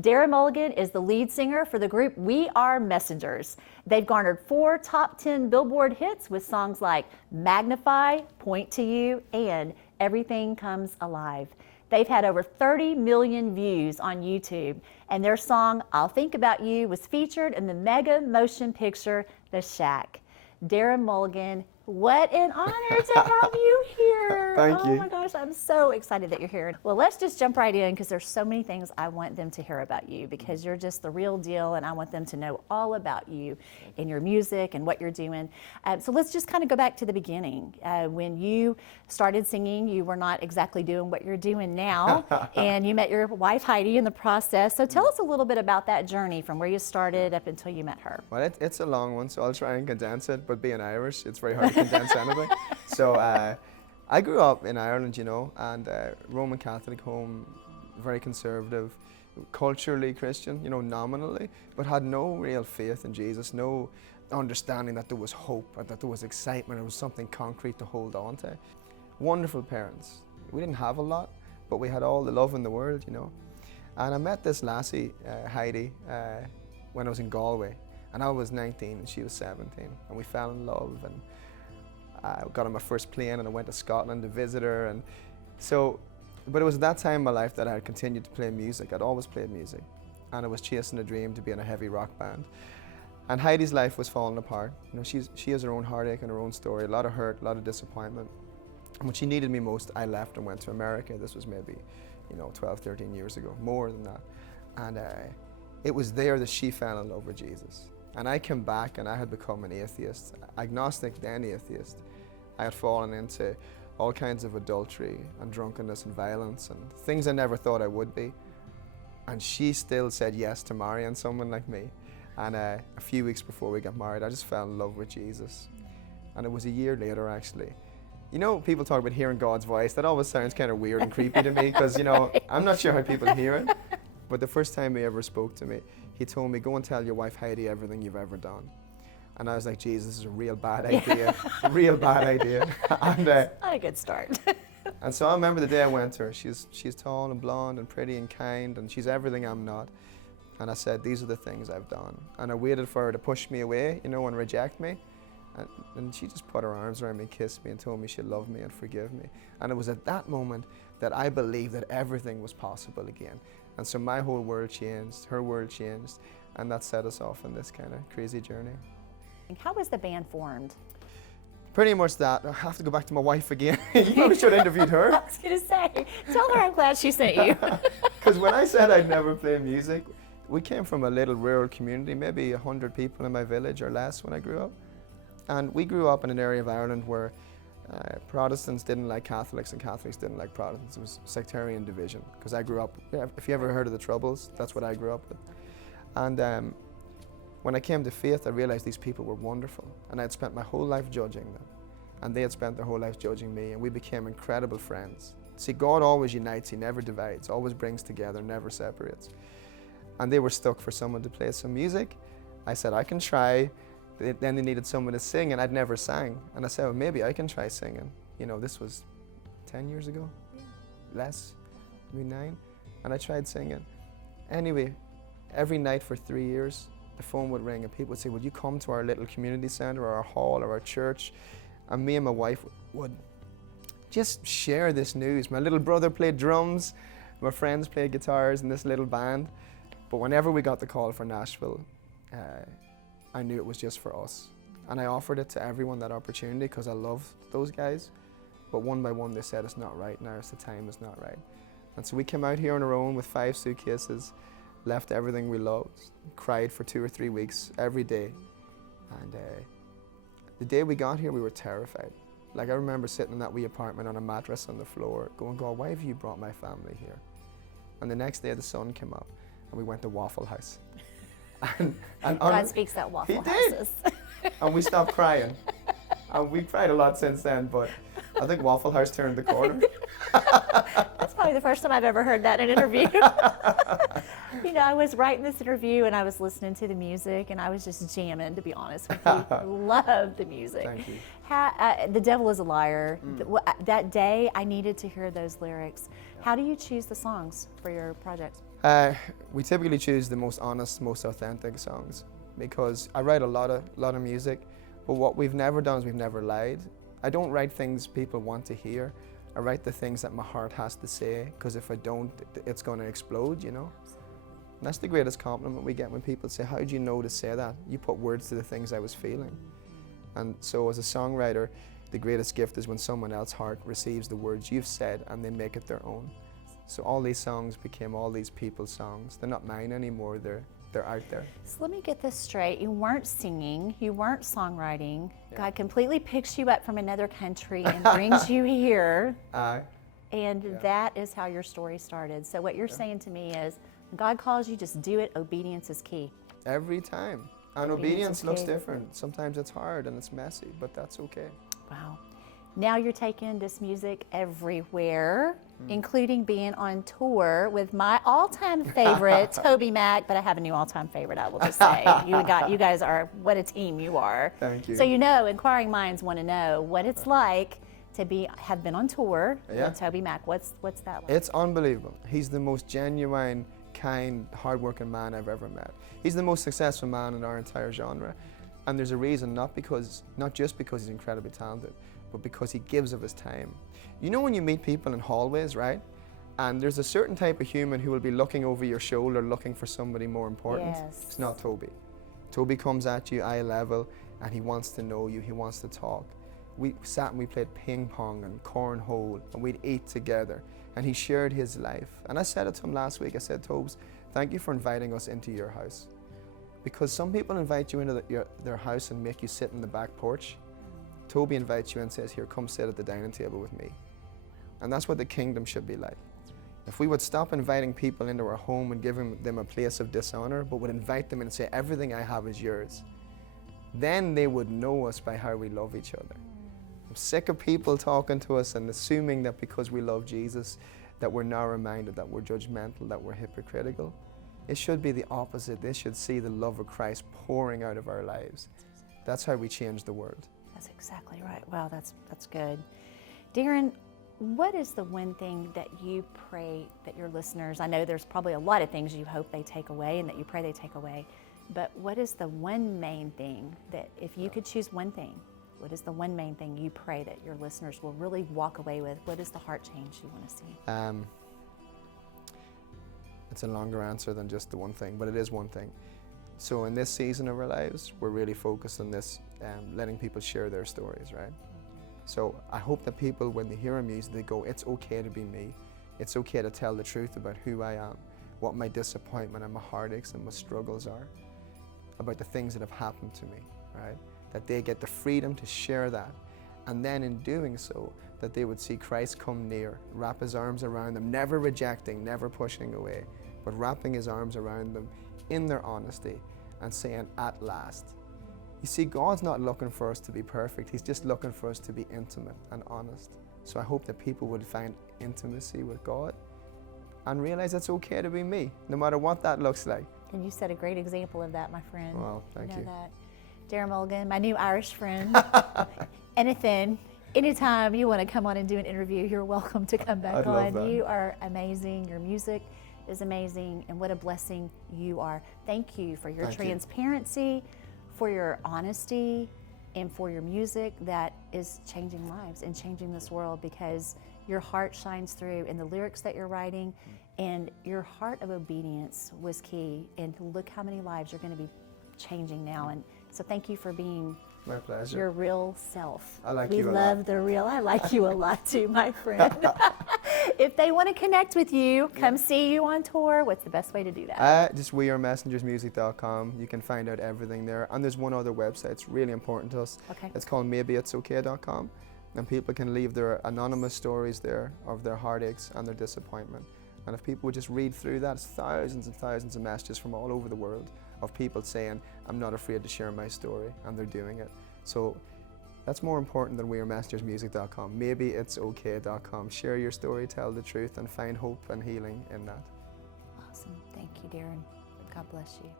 Darren Mulligan is the lead singer for the group We Are Messengers. They've garnered 4 top 10 Billboard hits with songs like Magnify, Point to You, and Everything Comes Alive. They've had over 30 million views on YouTube, and their song I'll Think About You was featured in the mega motion picture The Shack. Darren Mulligan, what an honor to have you here. Thank you. Oh my gosh, I'm so excited that you're here. Well, let's just jump right in because there's so many things I want them to hear about you because you're just the real deal and I want them to know all about you and your music and what you're doing. So let's just kind of go back to the beginning. When you started singing, you were not exactly doing what you're doing now and you met your wife Heidi in the process. So tell us a little bit about that journey from where you started up until you met her. Well, it's a long one, so I'll try and condense it, but being Irish, it's very hard to condense anything. So I grew up in Ireland, you know, and Roman Catholic home, very conservative, culturally Christian, you know, nominally, but had no real faith in Jesus, no understanding that there was hope and that there was excitement, there was something concrete to hold on to. Wonderful parents. We didn't have a lot, but we had all the love in the world, you know. And I met this lassie, Heidi, when I was in Galway, and I was 19 and she was 17, and we fell in love, and I got on my first plane and I went to Scotland to visit her. And so, but it was at that time in my life that I had continued to play music. I'd always played music, and I was chasing a dream to be in a heavy rock band. And Heidi's life was falling apart. You know, she has her own heartache and her own story, a lot of hurt, a lot of disappointment. And when she needed me most, I left and went to America. This was maybe, you know, 12, 13 years ago, more than that. And it was there that she fell in love with Jesus. And I came back and I had become an atheist, agnostic then atheist. I had fallen into all kinds of adultery and drunkenness and violence and things I never thought I would be. And she still said yes to marrying someone like me. And a few weeks before we got married, I just fell in love with Jesus. And it was a year later, actually. You know, people talk about hearing God's voice. That always sounds kind of weird and creepy to me because, you know, I'm not sure how people hear it. But the first time he ever spoke to me, he told me, go and tell your wife Heidi everything you've ever done. And I was like, geez, this is a real bad idea, a real bad idea. And, not a good start. And so I remember the day I went to her. She's tall and blonde and pretty and kind, and she's everything I'm not. And I said, these are the things I've done. And I waited for her to push me away, you know, and reject me. And she just put her arms around me and kissed me and told me she loved me and forgive me. And it was at that moment that I believed that everything was possible again. And so my whole world changed, her world changed, and that set us off on this kind of crazy journey. How was the band formed? Pretty much that. I have to go back to my wife again. You probably should have interviewed her. I was going to say, tell her I'm glad she sent you. Because when I said I'd never play music, we came from a little rural community, maybe 100 people in my village or less when I grew up. And we grew up in an area of Ireland where Protestants didn't like Catholics and Catholics didn't like Protestants. It was sectarian division. Because I grew up, if you ever heard of the Troubles, that's what I grew up with. And when I came to faith, I realized these people were wonderful, and I'd spent my whole life judging them, and they had spent their whole life judging me, and we became incredible friends. See, God always unites, He never divides, always brings together, never separates. And they were stuck for someone to play some music. I said, I can try. Then they needed someone to sing, and I'd never sang. And I said, well, maybe I can try singing. You know, this was 10 years ago, less, maybe 9, and I tried singing. Anyway, every night for 3 years, the phone would ring and people would say, would you come to our little community centre or our hall or our church? And me and my wife would just share this news. My little brother played drums, my friends played guitars in this little band. But whenever we got the call for Nashville, I knew it was just for us. And I offered it to everyone, that opportunity, because I love those guys. But one by one they said, it's not right now, it's the time, it's not right. And so we came out here on our own with 5 suitcases, left everything we loved, cried for 2 or 3 weeks every day. And the day we got here, we were terrified. Like, I remember sitting in that wee apartment on a mattress on the floor going, God, why have you brought my family here? And the next day the sun came up and we went to Waffle House. and God speaks that Waffle Houses. And we stopped crying. And we cried a lot since then, but I think Waffle House turned the corner. That's probably the first time I've ever heard that in an interview. You know, I was writing this interview and I was listening to the music and I was just jamming, to be honest with you. Love the music. Thank you. The Devil is a Liar. That day I needed to hear those lyrics. How do you choose the songs for your projects? We typically choose the most honest, most authentic songs because I write a lot of music, but what we've never done is we've never lied. I don't write things people want to hear. I write the things that my heart has to say, because if I don't, it's going to explode, you know? And that's the greatest compliment we get when people say, how did you know to say that? You put words to the things I was feeling. And so as a songwriter, the greatest gift is when someone else's heart receives the words you've said and they make it their own. So all these songs became all these people's songs. They're not mine anymore, they're out there. So let me get this straight. You weren't singing, you weren't songwriting. Yeah. God completely picks you up from another country and brings you here. And Yeah. that is how your story started. So what you're saying to me is, when God calls you, just do it. Obedience is key. Every time. And Obedience obedience is looks key. different. Sometimes it's hard and it's messy, but that's okay. Wow. Now you're taking this music everywhere, including being on tour with my all-time favorite, TobyMac, but I have a new all-time favorite, I will just say. You guys are, what a team you are. Thank you. So you know, inquiring minds want to know what it's like to have been on tour Yeah. with TobyMac. What's that like? It's unbelievable. He's the most genuine, kind, hardworking man I've ever met. He's the most successful man in our entire genre. And there's a reason, not just because he's incredibly talented, but because he gives of his time. You know when you meet people in hallways, right? And there's a certain type of human who will be looking over your shoulder looking for somebody more important. Yes. It's not Toby. Toby comes at you eye level and he wants to know you, he wants to talk. We sat and we played ping pong and cornhole and we'd eat together and he shared his life. And I said it to him last week, I said, Tobes, thank you for inviting us into your house. Because some people invite you into their house and make you sit in the back porch. Toby invites you and says, here, come sit at the dining table with me. And that's what the kingdom should be like. If we would stop inviting people into our home and giving them a place of dishonor, but would invite them and say, everything I have is yours, then they would know us by how we love each other. I'm sick of people talking to us and assuming that because we love Jesus, that we're narrow-minded, that we're judgmental, that we're hypocritical. It should be the opposite. They should see the love of Christ pouring out of our lives. That's how we change the world. That's exactly right. Wow, that's good. Darren, what is the one thing that you pray that your listeners, I know there's probably a lot of things you hope they take away and that you pray they take away, but what is the one main thing that if you could choose one thing, what is the one main thing you pray that your listeners will really walk away with? What is the heart change you want to see? It's a longer answer than just the one thing, but it is one thing. So in this season of our lives, we're really focused on this, letting people share their stories, right? So I hope that people, when they hear our music, they go, it's okay to be me. It's okay to tell the truth about who I am, what my disappointment and my heartaches and my struggles are, about the things that have happened to me, right? That they get the freedom to share that. And then in doing so, that they would see Christ come near, wrap his arms around them, never rejecting, never pushing away, but wrapping his arms around them in their honesty and saying, at last. You see, God's not looking for us to be perfect. He's just looking for us to be intimate and honest. So I hope that people would find intimacy with God and realize it's okay to be me, no matter what that looks like. And you set a great example of that, my friend. Well, thank you. That. Darren Mulligan, my new Irish friend. Anytime you want to come on and do an interview, you're welcome to come back I'd on. love that. You are amazing. Your music is amazing, and what a blessing you are. Thank you for your Thank you. transparency, for your honesty, and for your music that is changing lives and changing this world, because your heart shines through in the lyrics that you're writing, and your heart of obedience was key. And look how many lives you're going to be changing now. And so thank you for being My pleasure. your real self. I like we you a love lot. the real. I like you a lot too, my friend. If they want to connect with you, come see you on tour, what's the best way to do that? Just wearemessengersmusic.com. You can find out everything there. And there's one other website. It's really important to us. Okay. It's called maybeitsokay.com. And people can leave their anonymous stories there of their heartaches and their disappointment. And if people would just read through that, it's thousands and thousands of messages from all over the world of people saying, I'm not afraid to share my story, and they're doing it. So that's more important than wearemessengersmusic.com. Maybeitsokay.com. Share your story, tell the truth, and find hope and healing in that. Awesome. Thank you, Darren. God bless you.